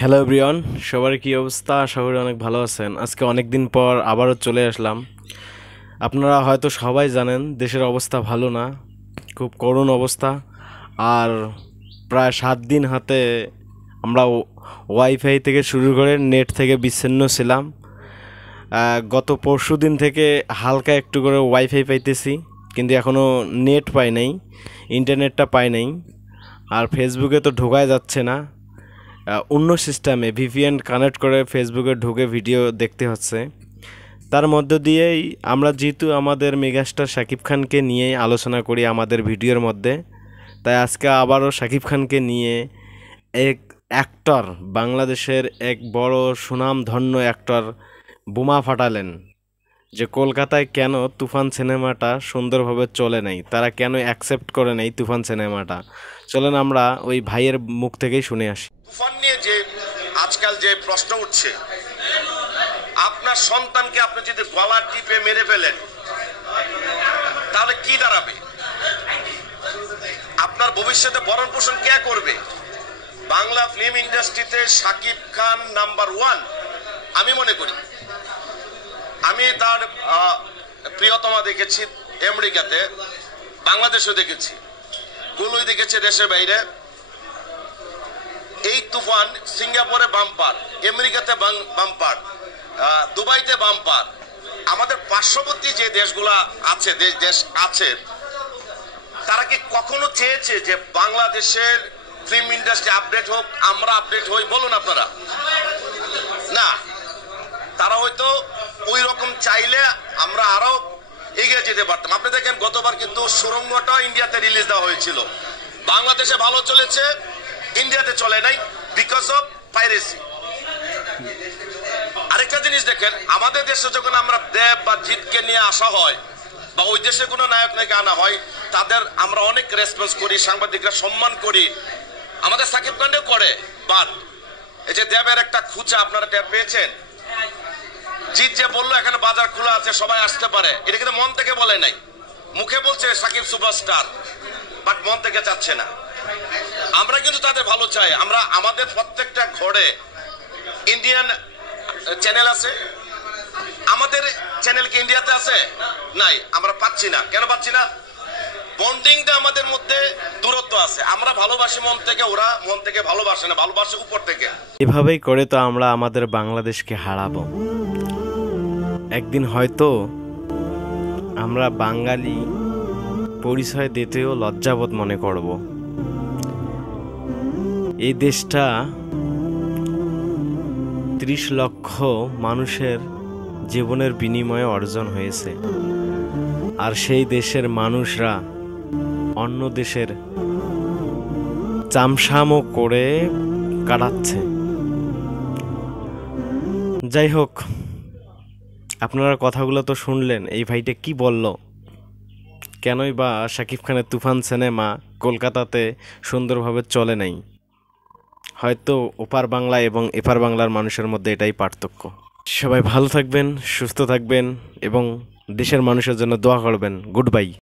Hello everyone, সবার কি অবস্থা? আশা করি অনেক ভালো আছেন। আজকে অনেক দিন পর আবারও চলে আসলাম। আপনারা হয়তো সবাই জানেন দেশের অবস্থা ভালো না, খুব করুণ অবস্থা। আর প্রায় 7 দিন হাতে আমরা ওয়াইফাই থেকে শুরু করে নেট থেকে বিচ্ছিন্ন ছিলাম। গত পরশু দিন থেকে হালকা একটু করে ওয়াইফাই পাইতেছি, কিন্তু এখনও নেট পাই নাই, ইন্টারনেটটা পাই নাই। আর ফেসবুকে তো ঢোকাই যাচ্ছে না। অন্য সিস্টেমে ভিপিএন কানেক্ট করে ফেসবুকে ঢুকে ভিডিও দেখতে হচ্ছে। তার মধ্য দিয়েই আমরা যেহেতু আমাদের মেগাস্টার শাকিব খানকে নিয়েই আলোচনা করি আমাদের ভিডিওর মধ্যে, তাই আজকে আবারও শাকিব খানকে নিয়ে এক অ্যাক্টর, বাংলাদেশের এক বড় সুনামধন্য অ্যাক্টর বোমা ফাটালেন যে কলকাতায় কেন তুফান সিনেমাটা সুন্দরভাবে চলে নাই, তারা কেন অ্যাকসেপ্ট করে নাই তুফান সিনেমাটা। চলেন আমরা ওই ভাইয়ের মুখ থেকেই শুনে আসি। তুফান নিয়ে যে আজকাল যে প্রশ্ন উঠছে, আপনার সন্তানকে আপনি যদি গলা টিপে মেরে ফেলেন তাহলে কি দাঁড়াবে? আপনার ভবিষ্যতে ভরণ পোষণ কে করবে? বাংলা ফিল্ম ইন্ডাস্ট্রিতে শাকিব খান নাম্বার 1 আমি মনে করি। আমি তার প্রিয়তমা দেখেছি আমেরিকাতে, বাংলাদেশেও দেখেছি, গুলোই দেখেছি দেশের বাইরে। এই তুফান সিঙ্গাপুরে বাম্পার, আমেরিকাতে বাম্পার, দুবাইতে বাম্পার। আমাদের পার্শ্ববর্তী যে দেশগুলা আছে, দেশ আছে, তারা কি কখনো চেয়েছে যে বাংলাদেশের ফিল্ম ইন্ডাস্ট্রি আপডেট হোক, আমরা আপডেট হই? বলুন আপনারা। না, তারা হয়তো ওই রকম চাইলে আমরা আরো এগিয়ে যেতে পারতাম। আপনি দেখেন গতবার কিন্তু সুরঙ্গটা ইন্ডিয়াতে রিলিজ দেওয়া হয়েছিল, বাংলাদেশে ভালো চলেছে, ইন্ডিয়াতে চলে নাই, বিকজ অফ পাইরেসি। আরেকটা জিনিস দেখেন, আমাদের দেশে যখন আমরা দেব বা জিতকে নিয়ে আসা হয় বা ওই দেশে কোনো নায়ক নায়িকা আনা হয়, তাদের আমরা অনেক রেসপন্স করি, সাংবাদিকরা সম্মান করি, আমাদের সাকিব খানও করে। বাট এই যে দেবের একটা খুচা আপনারা টের পেয়েছেন, জিত যে বললো এখানে বাজার খোলা আছে, সবাই আসতে পারে, এটা কিন্তু মন থেকে বলে নাই। মুখে বলছে সাকিব সুপারস্টার, বাট মন থেকে চাচ্ছে না। আমরা কিন্তু তাদের ভালো চাই। আমরা আমাদের প্রত্যেকটা ঘরে ইন্ডিয়ান চ্যানেল আছে, আমাদের চ্যানেল কি ইন্ডিয়াতে আছে? নাই, আমরা পাচ্ছি না। কেন পাচ্ছি না? বন্ডিংটা আমাদের মধ্যে দূরত্ব আছে। আমরা ভালোবাসি মন থেকে, ওরা মন থেকে ভালোবাসে না, ভালোবাসে উপর থেকে। এভাবেই করে তো আমরা আমাদের বাংলাদেশকে হারাবো। একদিন হয়তো আমরা বাঙালি পরিচয় দিতেও লজ্জাবোধ মনে করব। এই দেশটা 30 লক্ষ মানুষের জীবনের বিনিময়ে অর্জন হয়েছে, আর সেই দেশের মানুষরা অন্য দেশের চামসামো করে কাটাচ্ছে। যাই হোক, আপনারা কথাগুলো তো শুনলেন, এই ভাইটা কি বলল, কেনই বা শাকিব খানের তুফান সিনেমা কলকাতাতে সুন্দরভাবে চলে নাই। হয়তো ওপার বাংলা এবং এপার বাংলার মানুষের মধ্যে এটাই পার্থক্য। সবাই ভালো থাকবেন, সুস্থ থাকবেন এবং দেশের মানুষের জন্য দোয়া করবেন। Good bye.